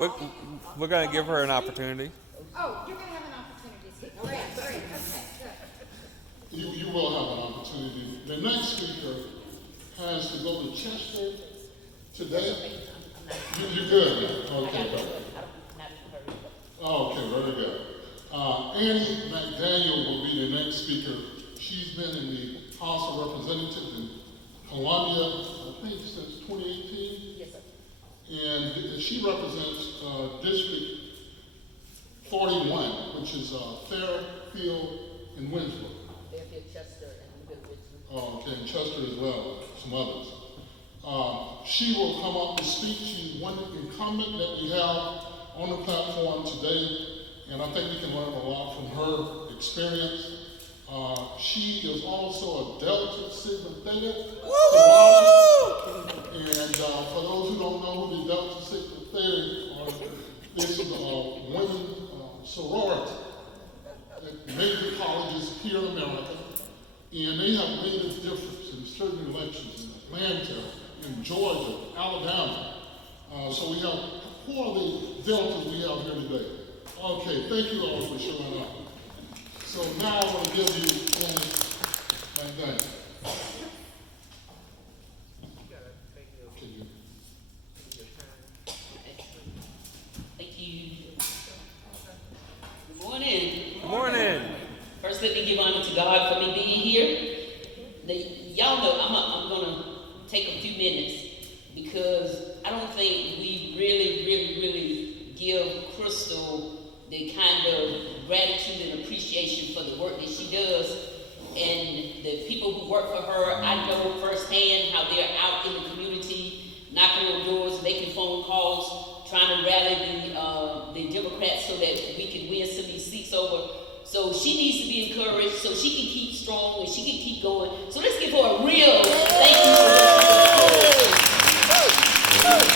We're, we're going to give her an opportunity. Oh, you're gonna have an opportunity to speak. Great, okay, good. You will have an opportunity. The next speaker has to go to Chester today. You're good. Okay. Okay, very good. Annie McDaniel will be the next speaker. She's been in the House of Representatives in Columbia, I think, since 2018. Yes, sir. And she represents District 41, which is Fairfield and Winslow. Fairfield, Chester, and Richmond. Okay, and Chester as well, some others. She will come up to speak. She's one incumbent that we have on the platform today, and I think we can learn a lot from her experience. She is also a Delta Sigma Theta. And for those who don't know who the Delta Sigma Theta are, this is a women's sorority at major colleges here in America. And they have made a difference in certain elections in Atlanta, in Georgia, Alabama. So we have 4 of the deltas we have here today. Okay, thank you all for showing up. So now I want to give you Annie McDaniel. Thank you. Good morning. Good morning. First, let me give honor to God for me being here. Now, y'all know I'm gonna take a few minutes because I don't think we really give Crystal the kind of gratitude and appreciation for the work that she does. And the people who work for her, I know firsthand how they're out in the community, knocking on doors, making phone calls, trying to rally the Democrats so that we can win some of these seats over. So she needs to be encouraged so she can keep strong and she can keep going. So let's give her a real thank you for what she's doing.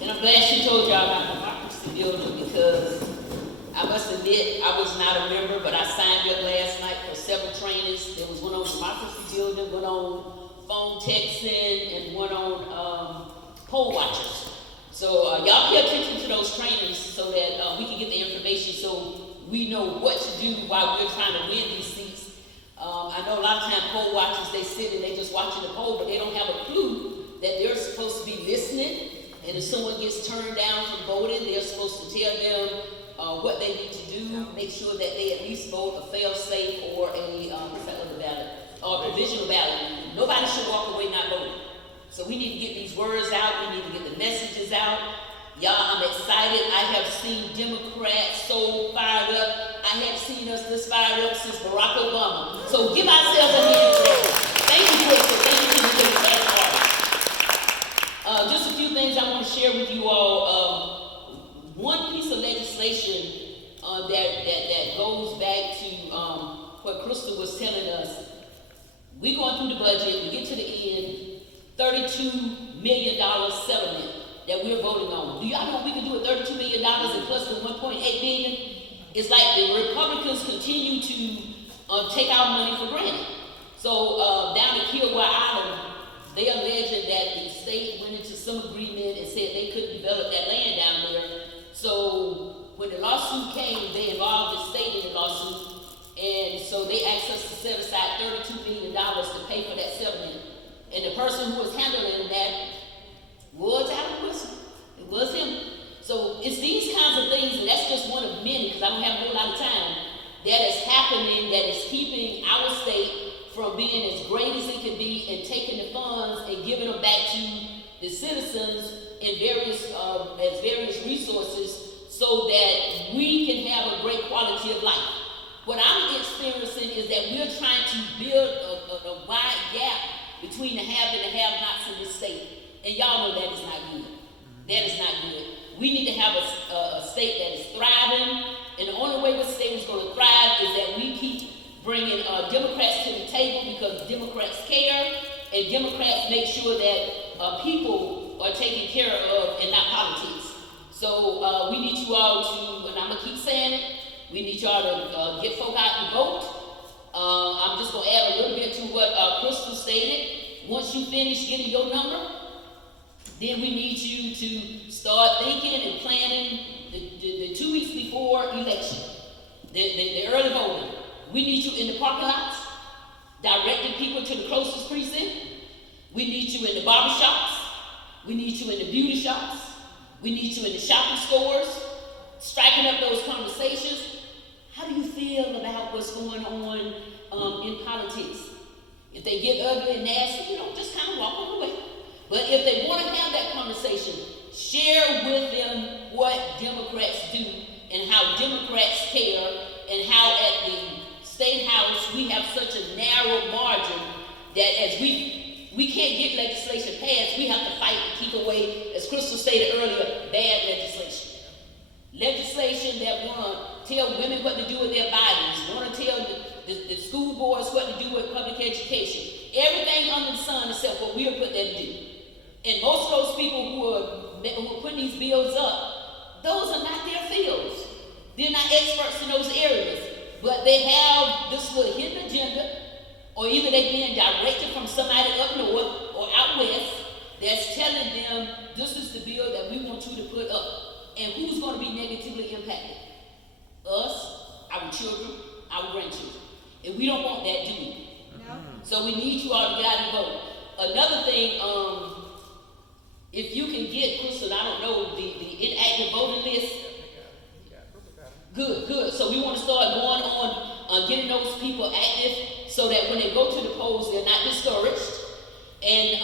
And I'm glad she told y'all about the democracy building because I must admit I was not a member, but I signed up last night for several trainings. There was one on democracy building, one on phone texting, and one on poll watchers. So y'all pay attention to those trainings so that we can get the information so we know what to do while we're trying to win these seats. I know a lot of times poll watchers, they sit and they just watching the poll, but they don't have a clue that they're supposed to be listening. And if someone gets turned down from voting, they're supposed to tell them what they need to do, make sure that they at least vote a fail-safe or a ballot, or provisional ballot. Nobody should walk away not voting. So we need to get these words out. We need to get the messages out. Y'all, I'm excited. I have seen Democrats so fired up. I haven't seen us this fired up since Barack Obama. So give ourselves a hand for that. Thank you, Crystal. Thank you for the Democratic Party. Just a few things I want to share with you all. One piece of legislation that goes back to what Crystal was telling us. We're going through the budget. We get to the end. $32 million settlement that we're voting on. Do y'all know we can do a $32 million and plus the $1.8 billion? It's like the Republicans continue to take our money for granted. So down in Kilgore Island, they alleged that the state went into some agreement and said they couldn't develop that land down there. So when the lawsuit came, they involved the state in the lawsuit, and so they asked us to set aside $32 million to pay for that settlement. And the person who was handling that was Adam Wilson. It was him. So it's these kinds of things, and that's just one of many, because I don't have a whole lot of time, that is happening, that is keeping our state from being as great as it can be and taking the funds and giving them back to the citizens in various resources so that we can have a great quality of life. What I'm experiencing is that we're trying to build a wide gap between the have and the have-nots in this state. And y'all know that is not good. That is not good. We need to have a state that is thriving, and the only way this state is going to thrive is that we keep bringing Democrats to the table because Democrats care, and Democrats make sure that people are taken care of and not politics. So we need you all to, and I'm going to keep saying it, we need y'all to get folk out and vote. I'm just going to add a little bit to what Crystal stated. Once you finish getting your number, then we need you to start thinking and planning the 2 weeks before election, the early voting. We need you in the parking lots, directing people to the closest precinct. We need you in the barber shops. We need you in the beauty shops. We need you in the shopping stores, striking up those conversations. How do you feel about what's going on in politics? If they get ugly and nasty, just kind of walk on the way. But if they want to have that conversation, share with them what Democrats do and how Democrats care and how at the State House we have such a narrow margin that as we can't get legislation passed, we have to fight to keep away, as Crystal stated earlier, bad legislation. Legislation that want to tell women what to do with their bodies, want to tell the school boards what to do with public education. Everything under the sun except what we are put there to do. And most of those people who are putting these bills up, those are not their fields. They're not experts in those areas. But they have this little hidden agenda, or either they're being directed from somebody up north or out west that's telling them this is the bill that we want you to put up. And who's going to be negatively impacted? Us, our children, our grandchildren. And we don't want that, do we? No. So we need you all to get out and vote. Another thing, if you can get, Crystal, I don't know, the inactive voting list. Good. So we want to start going on getting those people active so that when they go to the polls, they're not discouraged. And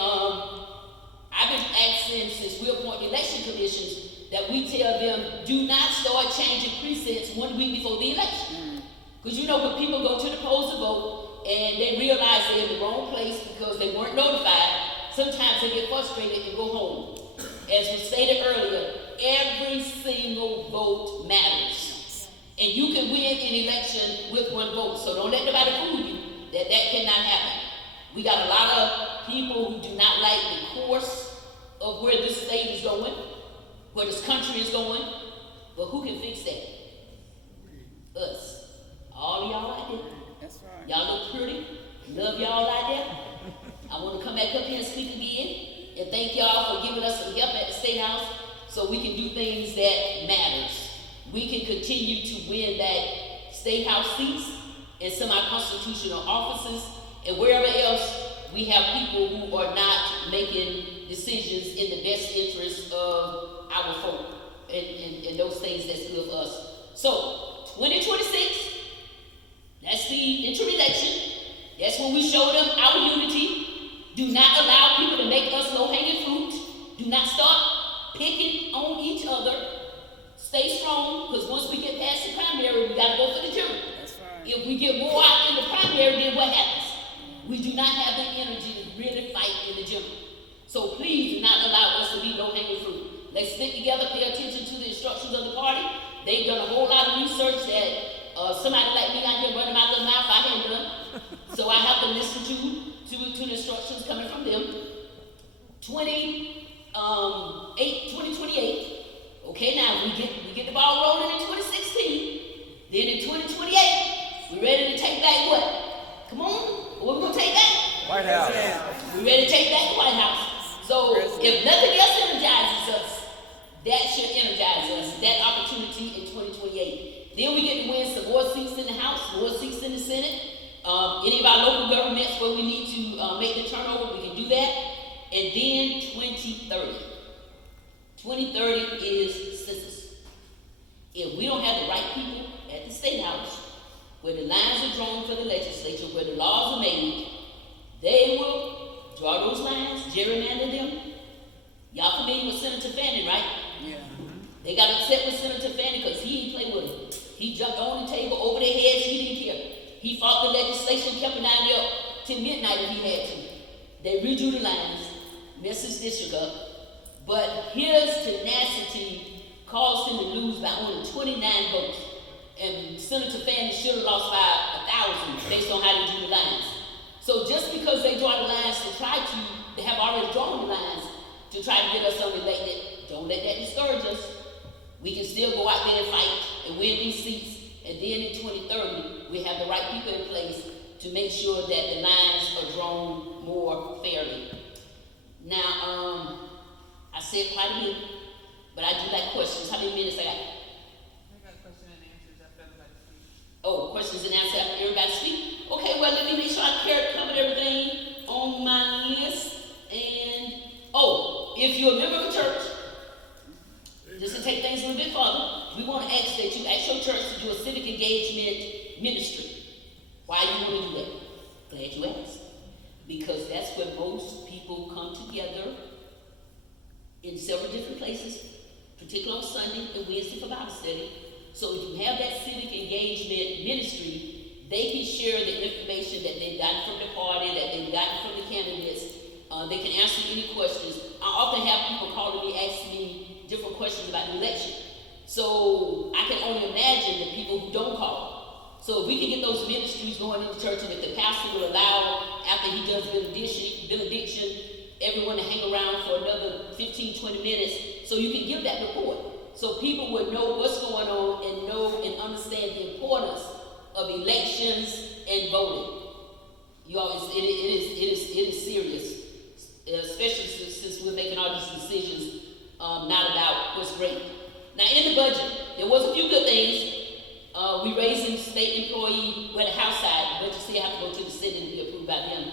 I've been asking since we appoint election commissions that we tell them, do not start changing precincts 1 week before the election. Because when people go to the polls to vote and they realize they're in the wrong place because they weren't notified, sometimes they get frustrated and go home. As was stated earlier, every single vote matters. And you can win an election with 1 vote. So don't let nobody fool you that cannot happen. We got a lot of people who do not like the course of where this state is going, where this country is going. But who can fix that? Us. All of y'all out there. That's right. Y'all look pretty. Love y'all out there. I want to come back up here and speak again. And thank y'all for giving us some help at the State House so we can do things that matters. We can continue to win back State House seats and semi-constitutional offices and wherever else we have people who are not making decisions in the best interest of our folk and those things that's good for us. So, 2026, that's the interim election. That's when we show them our unity. Do not allow people to make us low-hanging fruit. Do not start picking on each other. Stay strong, because once we get past the primary, we got to go for the general. That's right. If we get more out in the primary, then what happens? We do not have the energy to really fight in the general. So please do not allow us to be low-hanging fruit. Let's stick together, pay attention to the instructions of the party. They've done a whole lot of research that somebody like me out here running my little mouth, I haven't done. So I have to listen to the instructions coming from them. 2028. Okay, now we get the ball rolling in 2016. Then in 2028, we're ready to take back what? Come on, what we gonna take back? White House. We're ready to take back the White House. So if nothing else energizes us, that should energize us, that opportunity in 2028. Then we get to win some more seats in the House, more seats in the Senate. Any of our local governments where we need to make the turnover, we can do that. And then 2030. 2030 is census. If we don't have the right people at the State House, where the lines are drawn for the legislature, where the laws are made, they will draw those lines, gerrymander them. Y'all familiar with Senator Fanning, right? Yeah. They got upset with Senator Fanning because he didn't play with them. He jumped on the table over their heads, he didn't care. He fought the legislation, kept it down there till midnight if he had to. They redrew the lines, messed his district up. But his tenacity caused him to lose by only 29 votes. And Senator Fanning should have lost by 1,000 based on how they drew the lines. So just because they draw the lines to try to, they have already drawn the lines to try to get us unelected, don't let that discourage us. We can still go out there and fight and win these seats. And then in 2030, we have the right people in place to make sure that the lines are drawn more fairly. Now, I said quite a bit, but I do like questions. How many minutes I got? I got question and answers after everybody speaks. Oh, questions and answers after everybody speak? Okay, well, let me make sure I covered everything on my list. And, if you're a member of a church, just to take things a little bit further, we want to ask that you ask your church to do a civic engagement ministry. Why do you want to do that? Glad you asked. Because that's where most people come together in several different places, particularly on Sunday and Wednesday for Bible study. So if you have that civic engagement ministry, they can share the information that they've gotten from the party, that they've gotten from the candidates. They can answer any questions. I often have people calling me, asking me different questions about the election. So I can only imagine the people who don't call. So if we can get those ministries going in the church, and if the pastor will allow, after he does benediction, everyone to hang around for another 15, 20 minutes, so you can give that report. So people would know what's going on and know and understand the importance of elections and voting. You all, it is serious, especially since we're making all these decisions not about what's great. Now in the budget, there was a few good things. We raising state employee, the House side, the budget still have to go to the Senate and be approved by them.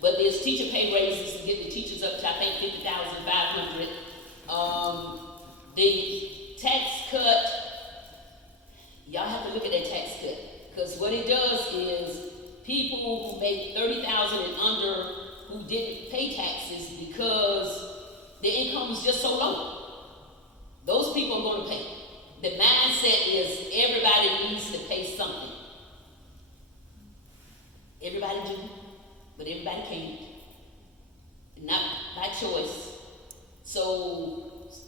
But there's teacher pay raises to get the teachers up to, I think, $50,500. The tax cut, y'all have to look at that tax cut, because what it does is people who make $30,000 and under who didn't pay taxes because their income was just so low, those people are going to pay. The mindset is everybody needs to pay something. Everybody do, but everybody can't. Not by choice. So,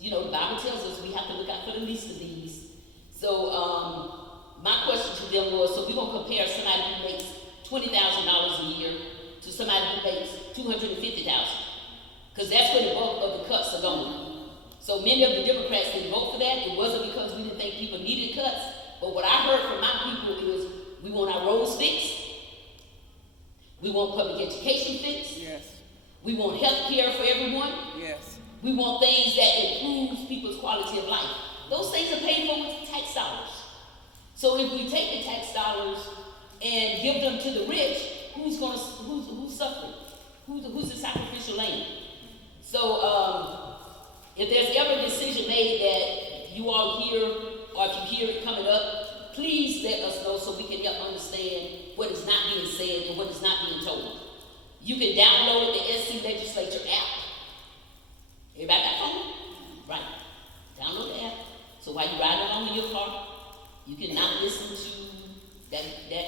the Bible tells us we have to look out for the least of these. So, my question to them was, so we're going to compare somebody who makes $20,000 a year to somebody who makes $250,000. Because that's where the bulk of the cuts are going. So many of the Democrats didn't vote for that. It wasn't because we didn't think people needed cuts. But what I heard from my people is we want our roads fixed. We want public education fixed. Yes. We want health care for everyone. Yes. We want things that improve people's quality of life. Those things are paid for with tax dollars. So if we take the tax dollars and give them to the rich, who's suffering? Who's the sacrificial lamb? So if there's ever a decision made that you all hear, or if you hear it coming up, please let us know so we can help understand what is not being said and what is not being told. You can download the SC Legislature app. Everybody got a phone? Right. Download the app. So while you're riding along in your car, you can not listen to that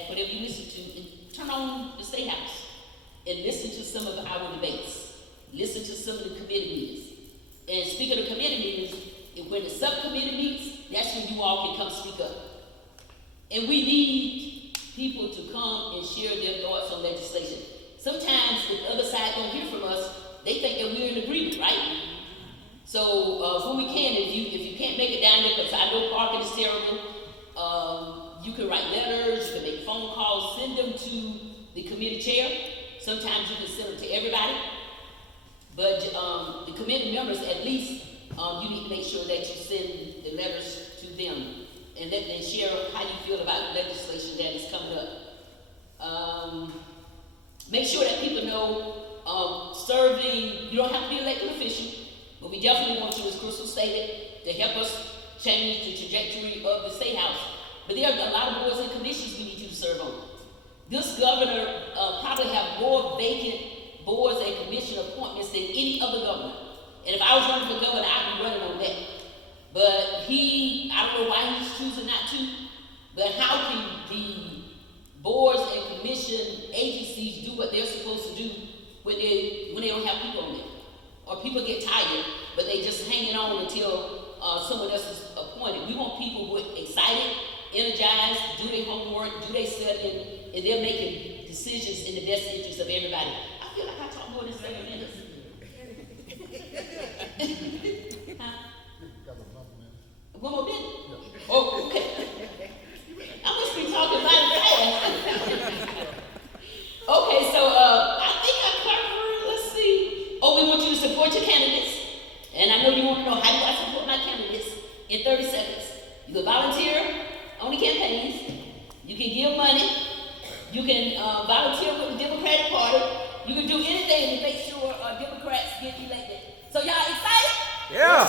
whatever you listen to, and turn on the State House and listen to some of our debates. Listen to some of the committee meetings. And speaking of committee meetings, when the subcommittee meets, that's when you all can come speak up. And we need people to come and share their thoughts on legislation. Sometimes if the other side don't hear from us, they think that we're in agreement, right? So when we can, if you can't make it down there, because I know parking is terrible, you can write letters, you can make phone calls, send them to the committee chair. Sometimes you can send them to everybody. But the committee members, at least, you need to make sure that you send the letters to them and let them share how you feel about legislation that is coming up. Make sure that people know serving, you don't have to be an elected official, but we definitely want you, as Crystal stated, to help us change the trajectory of the State House. But there are a lot of boards and commissions we need you to serve on. This governor probably have more vacant boards and commission appointments than any other governor. And if I was running for governor, I'd be running on that. But I don't know why he's choosing not to, but how can the boards and commission agencies do what they're supposed to do when they don't have people on it? Or people get tired, but they just hanging on until someone else is appointed. We want people who are excited, energized, do their homework, do their studying, and they're making decisions in the best interest of everybody. I feel like I talk more than 7 minutes. Huh? One more minute? Oh, okay. I must be talking mighty fast. support your candidates. And I know you want to know how do I support my candidates in 30 seconds. You can volunteer on the campaigns. You can give money. You can volunteer with the Democratic Party. You can do anything to make sure Democrats get elected. So y'all excited? Yeah.